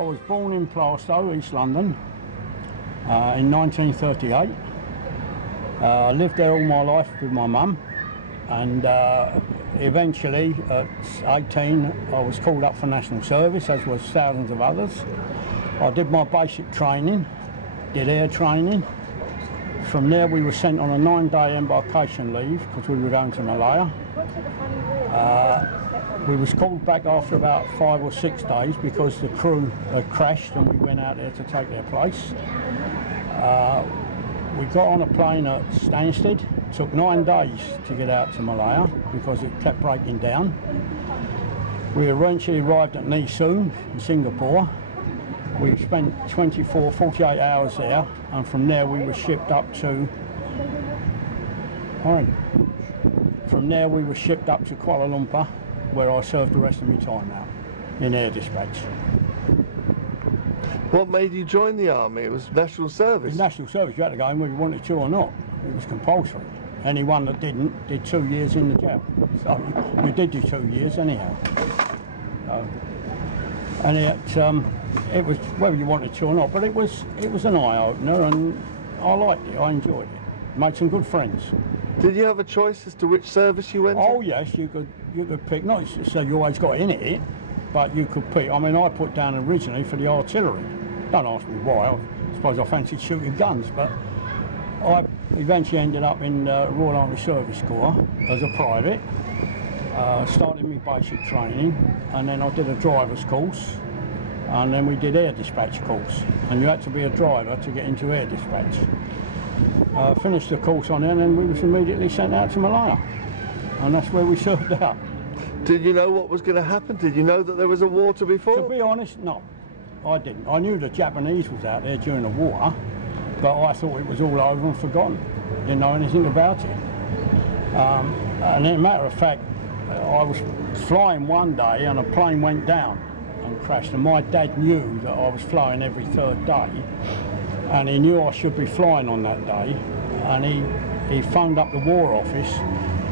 I was born in Plaistow, East London, in 1938. I lived there all my life with my mum, and eventually at 18 I was called up for national service, as was thousands of others. I did my basic training, did air training. From there we were sent on a 9-day embarkation leave because we were going to Malaya. We was called back after about 5 or 6 days because the crew had crashed and we went out there to take their place. We got on a plane at Stansted. It took 9 days to get out to Malaya because it kept breaking down. We eventually arrived at Nee Soon in Singapore. We spent 48 hours there, and from there we were shipped up to Kuala Lumpur, where I served the rest of my time out in air dispatch. What made you join the army? It was national service? In national service, you had to go in whether you wanted to or not. It was compulsory. Anyone that didn't did 2 years in the jail. So you did do 2 years anyhow. And it was whether you wanted to or not, but it was an eye-opener, and I liked it, I enjoyed it. Made some good friends. Did you have a choice as to which service you went to? Oh yes, you could pick, not so you always got in it, but you could pick. I mean, I put down originally for the artillery. Don't ask me why, I suppose I fancied shooting guns, but I eventually ended up in Royal Army Service Corps as a private. Started my basic training, and then I did a driver's course, and then we did air dispatch course, and you had to be a driver to get into air dispatch. Finished the course on there, and then we was immediately sent out to Malaya, and that's where we served out. Did you know what was going to happen? Did you know that there was a war to be fought? To be honest, no, I didn't. I knew the Japanese was out there during the war, but I thought it was all over and forgotten. Didn't know anything about it. And as a matter of fact, I was flying one day and a plane went down and crashed, and my dad knew that I was flying every 3rd day, and he knew I should be flying on that day, and he phoned up the War Office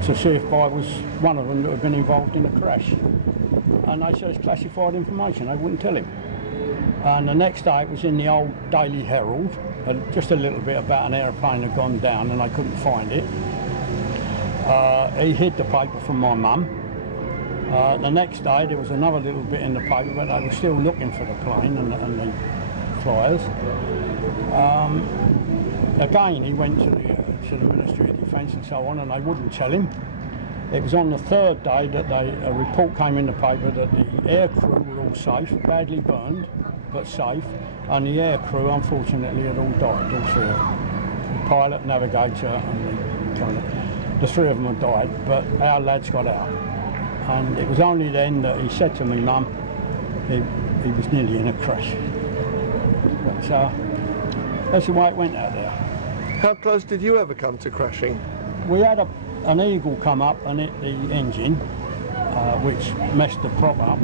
to see if I was one of them that had been involved in the crash, and they said it's classified information, they wouldn't tell him. And the next day it was in the old Daily Herald, just a little bit about an aeroplane had gone down and they couldn't find it. He hid the paper from my mum. The next day there was another little bit in the paper, but they were still looking for the plane and the flyers. Again, he went to the Ministry of Defence and so on, and they wouldn't tell him. It was on the 3rd day that a report came in the paper that the air crew were all safe, badly burned, but safe, and the air crew, unfortunately, had all died, all 3 of them. The pilot, navigator, and the 3 of them had died, but our lads got out. And it was only then that he said to me, Mum, he was nearly in a crash. But that's the way it went out there. How close did you ever come to crashing? We had an eagle come up and hit the engine, which messed the prop up.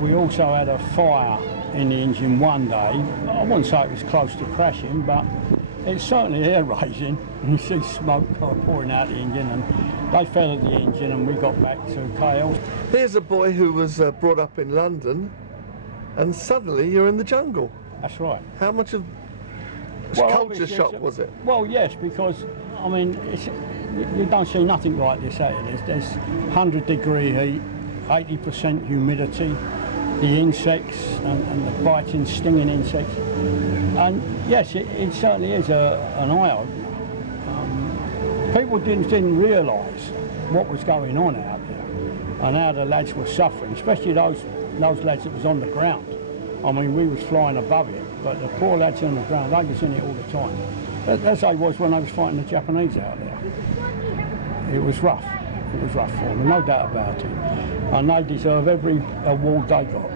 We also had a fire in the engine one day. I wouldn't say it was close to crashing, but it's certainly air-raising. You see smoke pouring out the engine, and they feathered the engine, and we got back to KL. Here's a boy who was brought up in London, and suddenly you're in the jungle. That's right. How much of culture shock was it? Well, yes, because, I mean, you don't see nothing like this out here. There's 100-degree heat, 80% humidity, the insects and the biting, stinging insects. And yes, it certainly is an eye-opener. People didn't realise what was going on out there and how the lads were suffering, especially those lads that was on the ground. I mean, we was flying above it, but the poor lads on the ground, they was in it all the time. As I was when I was fighting the Japanese out there. It was rough. It was rough for them, no doubt about it. And they deserve every award they got.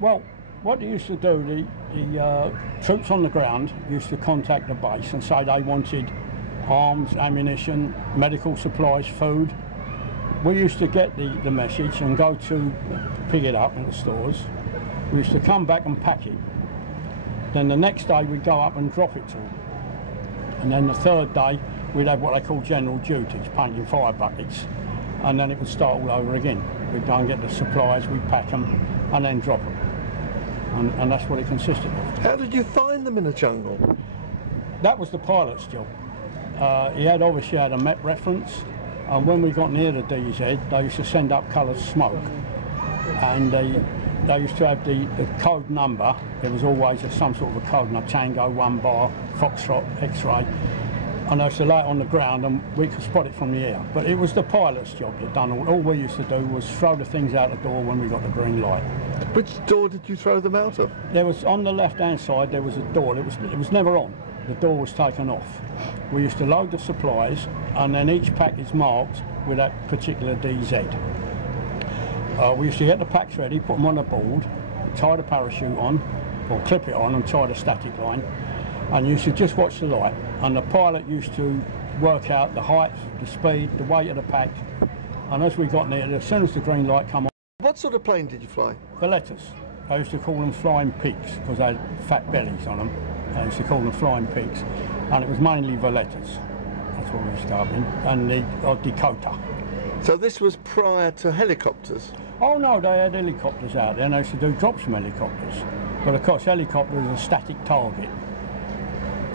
Well, what they used to do, the troops on the ground used to contact the base and say they wanted arms, ammunition, medical supplies, food. We used to get the message and go to pick it up in the stores. We used to come back and pack it. Then the next day we'd go up and drop it to them. And then the 3rd day we'd have what they call general duties, painting fire buckets. And then it would start all over again. We'd go and get the supplies, we'd pack them and then drop them. and that's what it consisted of. How did you find them in a jungle? That was the pilot's job. He had obviously had a MEP reference, and when we got near the DZ, they used to send up coloured smoke, and they used to have the code number. There was always some sort of a code number, Tango, 1 bar, Foxtrot, X-ray, and they used to lay it on the ground and we could spot it from the air. But it was the pilot's job that done all we used to do was throw the things out the door when we got the green light. Which door did you throw them out of? There was, on the left-hand side, there was a door. It was never on. The door was taken off. We used to load the supplies, and then each pack is marked with that particular DZ. We used to get the packs ready, put them on a board, tie the parachute on, or clip it on and tie the static line, and you should just watch the light. And the pilot used to work out the height, the speed, the weight of the pack, and as we got near, as soon as the green light come on. What sort of plane did you fly? Valettas. I used to call them flying pigs because they had fat bellies on them. I used to call them flying pigs, and it was mainly Valettas. That's what we used to go up in, and the Dakota. So this was prior to helicopters? Oh no, they had helicopters out there, and they used to do drops from helicopters. But of course, helicopter is a static target.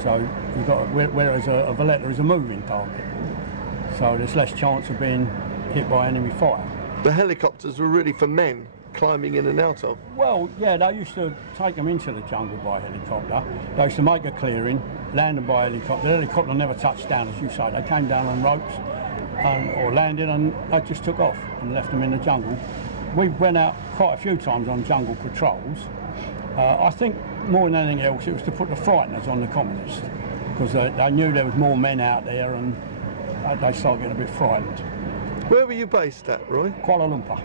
So you've got, whereas a Valetta is a moving target. So there's less chance of being hit by enemy fire. The helicopters were really for men climbing in and out of? Well, yeah, they used to take them into the jungle by helicopter. They used to make a clearing, land them by helicopter. The helicopter never touched down, as you say. They came down on ropes or landed, and they just took off and left them in the jungle. We went out quite a few times on jungle patrols. I think more than anything else, it was to put the frighteners on the communists, because they knew there was more men out there, and they started getting a bit frightened. Where were you based at, Roy? Kuala Lumpur.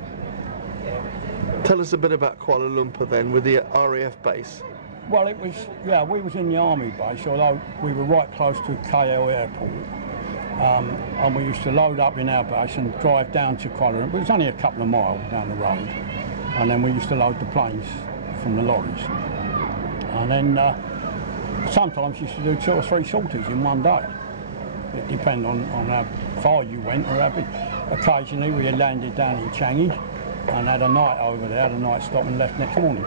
Tell us a bit about Kuala Lumpur then, with the RAF base. Well, it was, yeah, we was in the army base, although we were right close to KL airport. And we used to load up in our base and drive down to Kuala Lumpur. It was only a couple of miles down the road. And then we used to load the planes from the lorries. And then sometimes used to do 2 or 3 sorties in one day. It depended on how far you went or how big. Occasionally we had landed down in Changi and had a night over there, had a night stop and left next morning.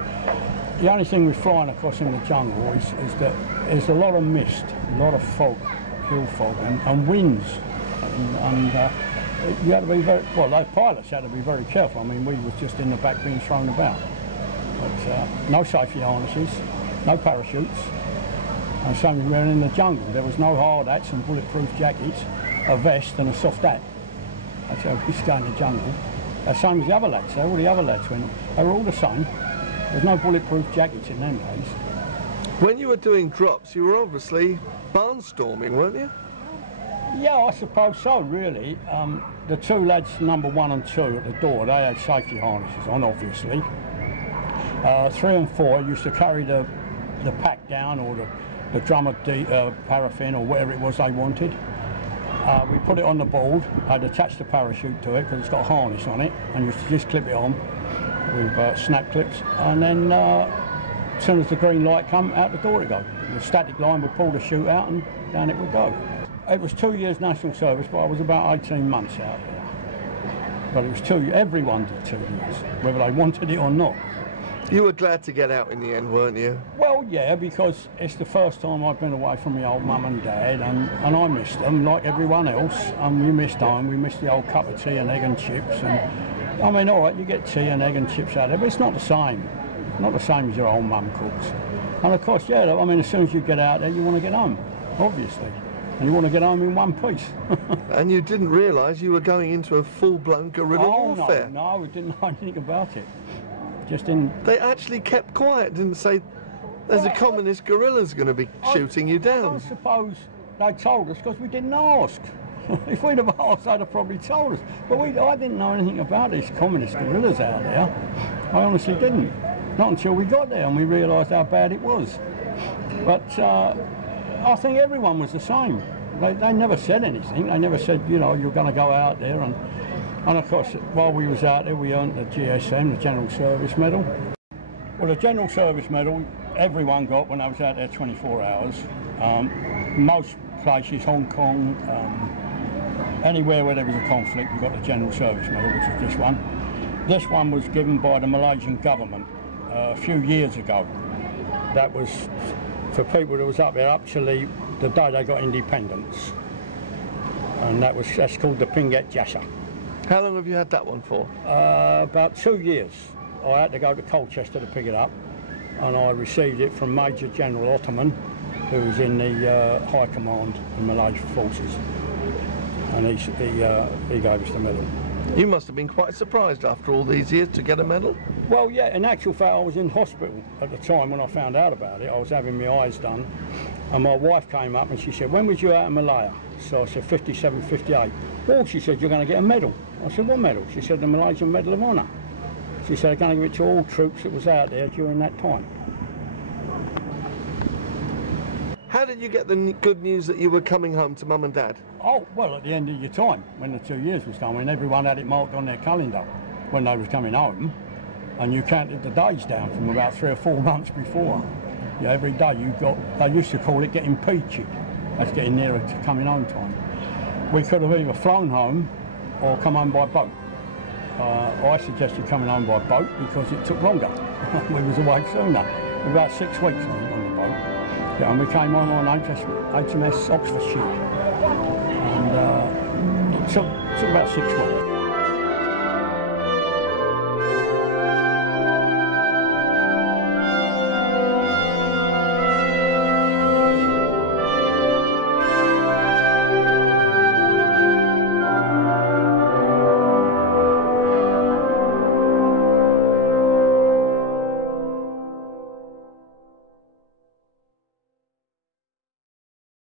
The only thing with flying across in the jungle is that there's a lot of mist, a lot of fog, hill fog and winds. And you had to be very, well, those pilots had to be very careful. I mean, we was just in the back being thrown about. But no safety harnesses, no parachutes. And same as we were in the jungle. There was no hard hats and bulletproof jackets, a vest and a soft hat. That's how we used to go in the jungle. Same as the other lads. All the other lads went. They were all the same. There's no bulletproof jackets in them days. When you were doing drops, you were obviously barnstorming, weren't you? Yeah, I suppose so, really. The 2 lads, number 1 and 2 at the door, they had safety harnesses on, obviously. 3 and 4 used to carry the pack down, or the drum of paraffin or whatever it was they wanted. We put it on the board. I'd attach the parachute to it because it's got a harness on it, and used to just clip it on with snap clips, and then as soon as the green light come, out the door it go. The static line would pull the chute out and down it would go. It was 2 years national service, but I was about 18 months out there. But it was 2 years, everyone did 2 years, whether they wanted it or not. You were glad to get out in the end, weren't you? Well, yeah, because it's the first time I've been away from my old mum and dad, and I missed them like everyone else. And we missed home, we missed the old cup of tea and egg and chips. And I mean, all right, you get tea and egg and chips out there, but it's not the same. Not the same as your old mum cooks. And of course, yeah, I mean, as soon as you get out there, you want to get home, obviously. And you want to get home in one piece. And you didn't realise you were going into a full-blown guerrilla warfare? No, we didn't know anything about it. Just in... They actually kept quiet, didn't say, there's a communist guerrilla's going to be shooting you down. I suppose they told us because we didn't ask. If we'd have asked, they'd have probably told us. But I didn't know anything about these communist guerrillas out there. I honestly didn't. Not until we got there and we realised how bad it was. But I think everyone was the same. They never said anything. They never said, you know, you're going to go out there. And of course, while we was out there, we earned the GSM, the General Service Medal. Well, the General Service Medal, everyone got when I was out there 24 hours. Most places, Hong Kong, anywhere where there was a conflict, you got the General Service Medal, which is this one. This one was given by the Malaysian government a few years ago. That was for people that was up there actually the day they got independence, and that's called the Pinget Jassa. How long have you had that one for? About 2 years. I had to go to Colchester to pick it up, and I received it from Major General Ottoman, who was in the High Command in Malaysian forces, and he gave us the medal. You must have been quite surprised after all these years to get a medal? Well, yeah, in actual fact, I was in hospital at the time when I found out about it. I was having my eyes done, and my wife came up and she said, "When was you out in Malaya?" So I said, 57, 58. Well, she said, "You're going to get a medal." I said, "What medal?" She said, "The Malaysian Medal of Honour." She said, "They're going to give it to all troops that was out there during that time." How did you get the good news that you were coming home to Mum and Dad? Oh, well, at the end of your time, when the 2 years was done, when everyone had it marked on their calendar when they was coming home, and you counted the days down from about 3 or 4 months before. Yeah, every day you got, they used to call it getting peachy. That's getting nearer to coming home time. We could have either flown home or come home by boat. I suggested coming home by boat because it took longer. We was away sooner, about 6 weeks on the boat. Yeah, and we came on HMS Oxfordshire, and it took about 6 weeks.